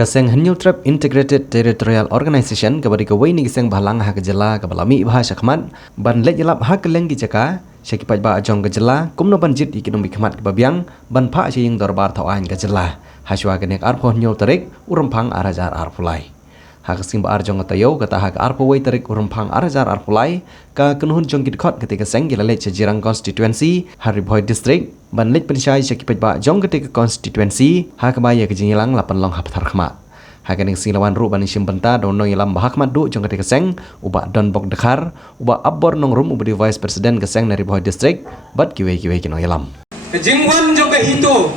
Kaseng Hanyu Trap Integrated Territorial Organization kabari kawai ni kaseng bahalang ha kejela kabalami bahasa khmat ban let jelap ha keleng gi jaka syakipaj ba ajong kejela kumno banjit ikinom khmat kebabiang ban pha sing dorbar thawan kejela haswa kenek arpho nyu tarik urumphang arajar arpulai ha kasing ba arjong tayo kata ha arpho wai tarik urumphang arajar arpulai ka kenuhun jong kit ketika seng gilale Jirang constituency Haribhoi district ban let pensyai syakipaj ba jong ketika constituency ha kabaya kejingilang lapan long hapthar khmat ha kening silawan ru ban sim benta dono ilam bahakmat du jong ketika seng uba don bok dekhar uba abbor nong rum uba vice president keseng dari Haribhoi district bat kiwe kino ilam kejingwan jong ke hito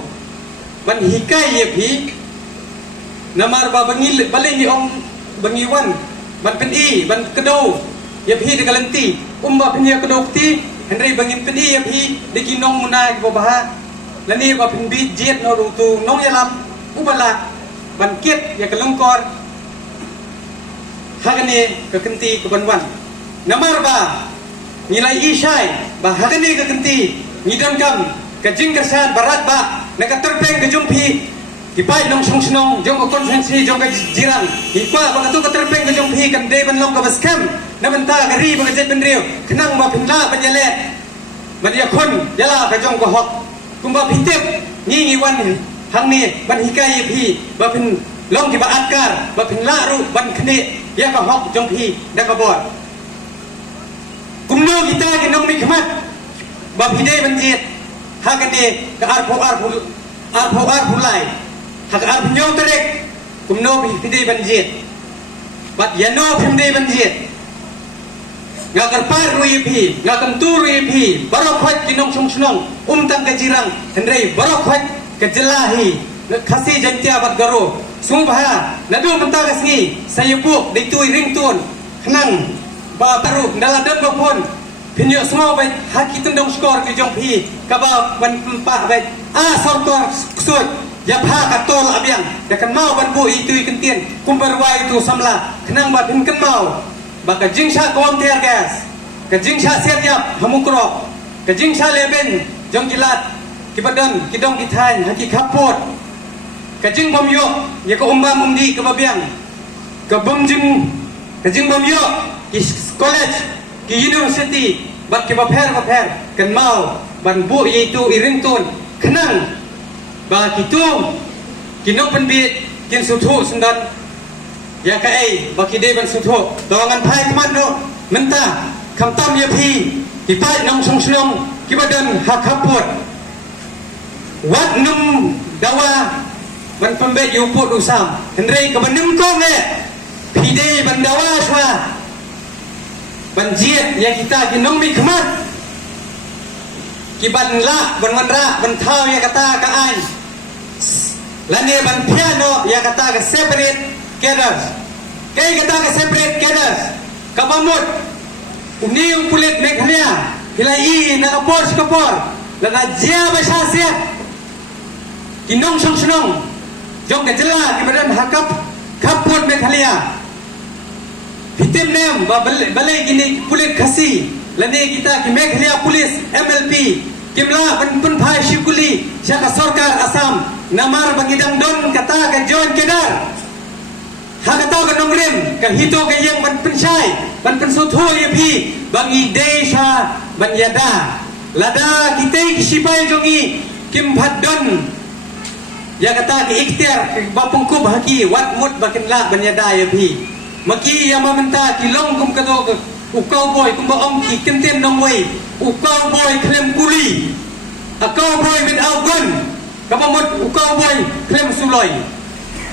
ban hikai ye phi namar ba bangil baling ni om bangiwan ban peni ban kedo ye phi de galanti umba penia kedo ti henry bangin peni ye phi de kinong munai bo baha lani ba pin bi jet no ru tu nong yalam ubala ban kiet ya kelongkor hagani ke kenti ke banwan namar ba nilai isai ba hagani ke kenti ngidon kam ke jingkersan barat ba nak terpeng ke jumpi kipai nong song snong jong ko konferensi jong ka jirang ipa ba tu ka terpeng ke jumpi kan de ban long ka baskam na banta gari ba jet ben rio kenang ba pinla ban yale ban ya kon yala ka jong ko hok kumba pitep ni wan hang ni ban hikai phi ba pin long ki ba atkar ba pin la ru ban khne ya ka hok jong phi da ka bor kumno kita ki nong mi khmat ba phide ban jet ha ka ni ka ar pho lai ha ka ar nyo terek kumno phide ban jet bat yano phinde ban jet nga karpar ru phi nga kam tu ru phi barok khot ki nong song snong tang ka jirang henrei barok khot kejelahi khasi jantia bat garo sungbha nadu menta kasngi sayupu ditui ringtun khnang ba taru daladon bopon pinyo smau bai haki tendong skor ke jong phi kaba ban pa bai sorkor ksut ya pha ka tol abiang ya kan mau ban bu itui kentien kumbarwai tu samla khnang ba pin kan mau ba ka jingsha kom ter gas ka jingsha seriap hamukro ka jingsha leben jong kilat kibadan kidong kithan haki khapot kajing bomyo ya ko umba mumdi kebabiang ka bomjing kajing bomyo ki college ki university bat ki bapher kan mau ban bu yitu iringtun kenang ba kitu kinong penbit kin suthu sendat ya ka ai ba ki de ban suthu dongan phai kmat no menta khamtam ya phi ki pai nong song slong ki badan hakhapot wat num dawa ban pembet yuput usam henrei ke benum kong pide ban dawa swa ban jiet ya kita kinong mi khmat ki ban la ban manra ban thau ya kata ka an lane ban piano ya kata ka separate cadres kai kata ka separate cadres ka pamut uniung pulit mekhlia hilai na kapor lana jia basasia kinong song snong jong ke jela ki badan hakap kaput mekhalia hitim nem ba balai gini pulit khasi lane kita ki mekhalia pulis MLP kimla pun phai shikuli syaka sarkar asam namar bangidang don kata ka jon kedar hakata ka nongrim ka hito ka yang ban pensyai ban pensuthu ye phi bangi desha ban yada lada kita kisipai jongi kim phadon ya kata ki ikhtiar bapungku bahaki wat mut bakin la banyada ya phi maki ya mamenta ki long kum kado ukau boy kum ba om ki kenten nong wei ukau boy klem kuli akau boy min augon kapamut ukau boy klem suloi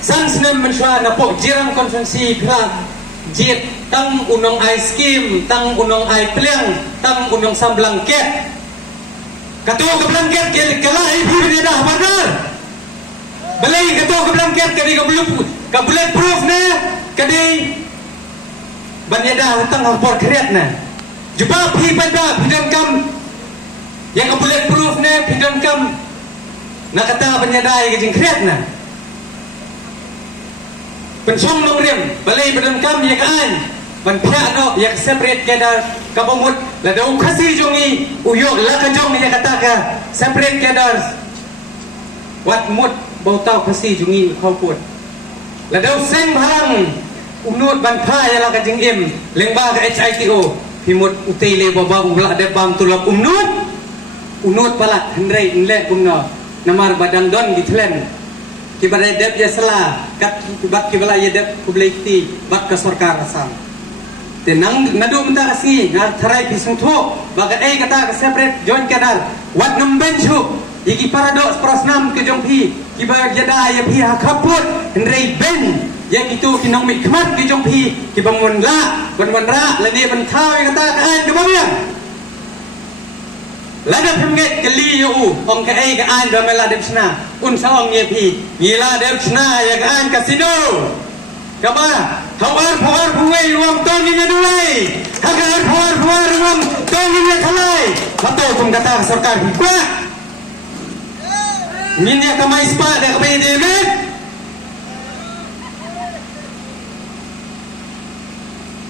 san snem menswa na po jirang konferensi pra jet tang unong ice cream tang unong ai pleng tang unong samblang ket kato ke blanket ke kala ibu dia dah benar balai kato ke blanket kadi ka bullet proof na kadi banyada hutang hapor kreat na jubab hi pada bidang kam yang ka bullet proof na bidang kam nakata banyada ay gajing kreat na pensong nongrim balai bidang kam ya kaan ban piano yang separate kada kabamut la daw khasi jongi uyo la ka jong ni kata ka separate kada wat mut bau tau khasi jongi khau put Ladau seng barang unut banpa ya la kajing im lengba ka HITO pimut utile baba ula de bam tulap unut palat hendrai inle kumno namar badang don gitlen kibare dep ya sala kat bat kibala ya dep kublekti bat ka sarkar asam tenang nadu menta kasi ngar tharai pisung tho baga kata ka separate joint kadar wat namben chu Iki paradoks prasnam ke jongpi kiba jada ya pi hakaput hendrai ben yang itu kinong mikmat ke jongpi kibangun la banwan ra lani bentau yang kata kaan ke babian lada pemget keli yu ong ka ai ka an ba mela depsna un saong ye pi gila depsna ya ka an kasino kaba hawar puai ruam tong ni duai hagar hawar ruam tong ni khalai hato kum kata sarkar hikwa Minya kamay spa dah kamay demet.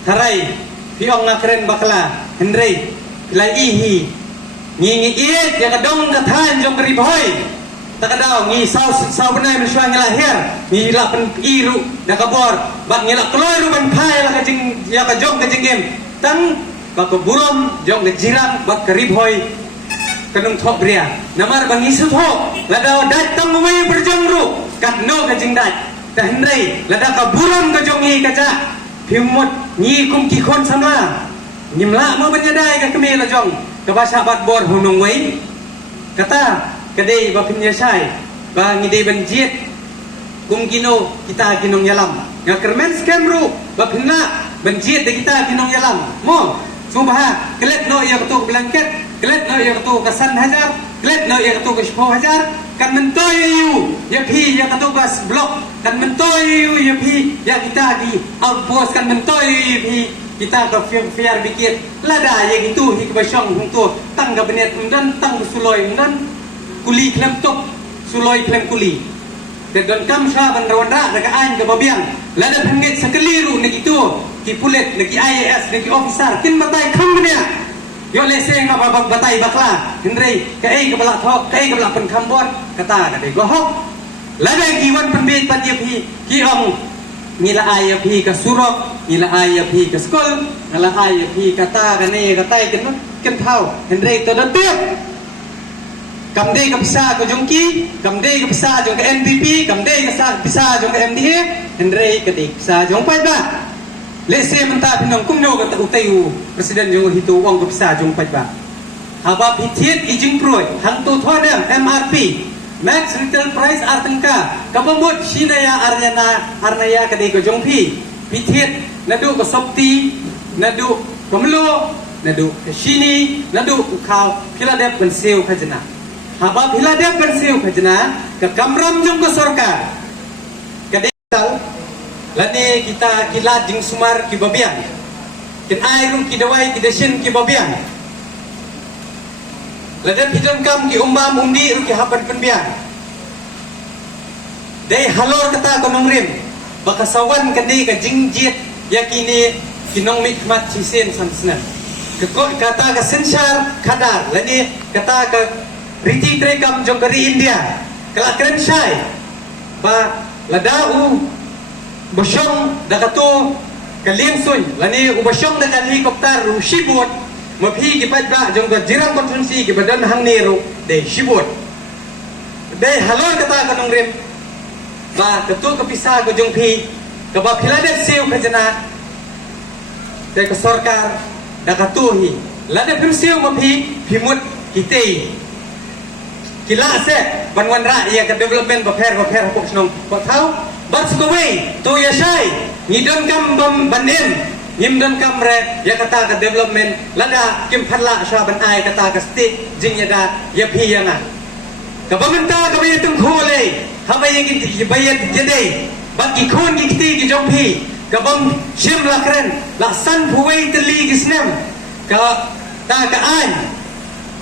Harai, piong ngakren bakla, Hendrai, pilai ihi, ngingi iet yang kadong katahan jong keriboy. Tak kadang ngi sau benai mensuang lahir, ngi lak pen iru dah kabor, bak ngi lak keluar ruban pai lah kajing ya kajong kajing game. Tang bak burom jong kejirang bak keriboy. Kanung thok bria namar bangi su thok lada datang mai berjongru kat no ka jingdat ta hendrai lada ka buron ka jongi kaca phimut ni kum ki khon samla nimla mo banyadai ka keme la jong ka basa bat bor hunung wai kata kadai ba pinya sai ba ngidei banjit kum kino kita kinong yalam nga kermen skemru ba pinna banjit de kita kinong yalam mo subha kelet no ya tu blanket kelet no ya tu kasan hajar kelet no ya tu ke 10 hajar kan mentoy yu ya pi ya tu bas blok kan mentoy yu ya pi ya kita di outpost kan mentoy yu pi kita ke fiar bikit lada ya gitu hi ke basong untuk tang ka benet dan tang suloi dan kuli klem tok suloi klem kuli dan don kam sha ban rawanda daga an ke babiang lada pengit sekeliru nek itu ki pulet nek IAS nek officer kin batai kham dia yo leseng apa batai bakla hendrai kai ke balak thok kai ke balak pen khambon kata ka dei gohok lada giwan pembit pat ye phi ki ong ngila ay phi ka surok ngila ay phi ka skol ngila ay phi kata ka ne ka tai ken thau hendrai to tiep kam dei ka pisa ko jongki kam dei ka pisa jong ka NPP kam dei ka pisa jong ka MDA hendrai ka dei pisa jong pai ba lese menta pinong kumno ka utayu presiden jong hitu wong ka pisa jong pai ba haba pithiet ijing proi hang tu thodem MRP max retail price artengka kabamut shinaya arnaya ka dei ko jong pi pithiet nadu ko sopti nadu komlo nadu shini nadu ukhaw philadep penseu khajna haba philadep penseu khajna ka kamram jong ko sarkar ka dei lani kita kilat jing sumar ki babian kin ai rum ki dawai ki desin ki babian ladat hidon kam ki umbam undi ru ki hapan penbian dei halor kata ko mangrim baka sawan kadi ka jingjit yakini kinong mikmat sisen samsna kata ka sensar kadar lani kata ka riti trekam jongkari India kala kren sai ba ladau Basyong dakato kaliensoy lani ubasyong na helikopter shibot mapi gipat ba jong jirang konferensi gi badan hang nero de shibot de halon kata kanong rim ba kato kapisa ko jong pi ka ba philadep seu khajana de ka sarkar dakato hi lade phimseu mapi phimut kitei kila se banwan ra ya ka development ba pher hapok snong ko thau bas kawai to yasai ngidon kam banem ngimdon kam re ya kata ka development lada kim phala sha ban ai kata ka sti jing yada ya phi yang ka bamenta ka bay tung khole hamay kin ti bayat jede baki khon ki ti ki jong phi ka bam shim lakren la san phuwei tli gisnem ka ta ka an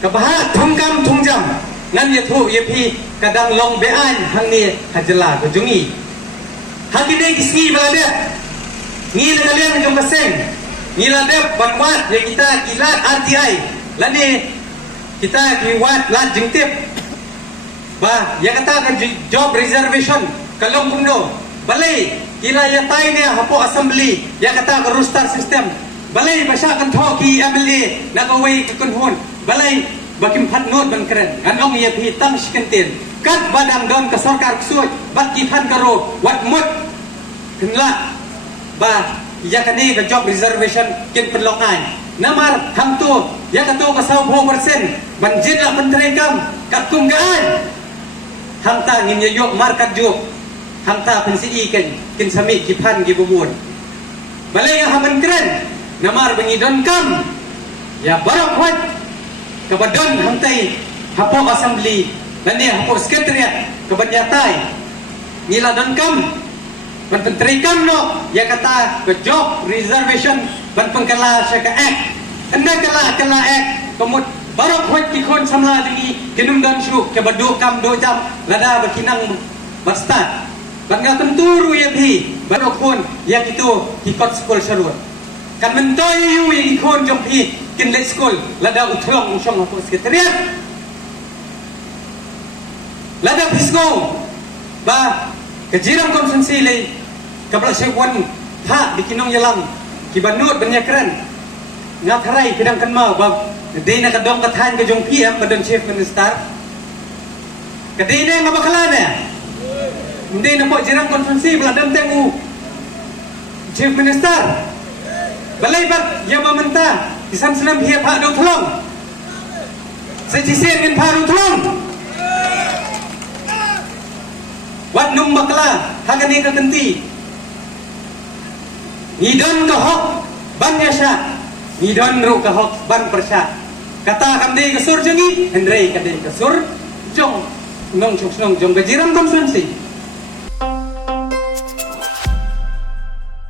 ka baha thungkam thungjam ngan ye thu ye phi kadang long be an hang ni hajala ko jungi hakide kisi balade ni la kalian jong kaseng ni la de banwat yang kita kilat RTI lani kita kiwat lat jengtip ba ya kata ka job reservation kalong kumno balai kila ya tay ne hapo assembly ya kata ke rustar system balai basya kan tho ki MLA na kawai ke kunhun balai bakim phat not ban keren an ong ya phi tam shkentin kat badang don ke sarkar ksut bat ki phan karo wat mut kenla ba ya kani ke job reservation kin penlok ai namar ham tu ya katu ke 20% banjit la menteri kam kat tunggaan ham ta ngin ya yok markat juk ham ta pensi iken kin sami ki phan ki bubun balai ya haman keren namar bengi don kam ya barok wat kabadon ham tai hapo assembly dan dia hapo sekretariat kebanyatai ngila don kam ban menteri kam no ya kata ke job reservation ban pengkala syaka act anda kala act komut barok wat ki kon samla dingi kinum dan syu ke badu kam do jam lada berkinang bastat ban ga tenturu ya thi barok kon ya kitu hikot skol sarut kan mentoy yu yang ikon jom pi kin let school lada utlong usong hapo sekretariat lada pisko ba kejiram konsensi le kabla sekwan ha bikinong yalang kibanut banyak keren ngakrai kedang kan mau ba dei na kadong kathan ke jong pi badon chief minister kadei na ngabakalan ya hindi na po jiram konsensi beladam tengu chief minister balai bat yang meminta kisan senam hiap hak do tolong sejisen ngin paru tolong wat num bakla hagani ka kenti ngidon ka hok ban yasha ngidon ru ka hok ban persya kata kamde ka sur jengi hendrei kadei ka sur jong nong chok nong jong gajiram konsensi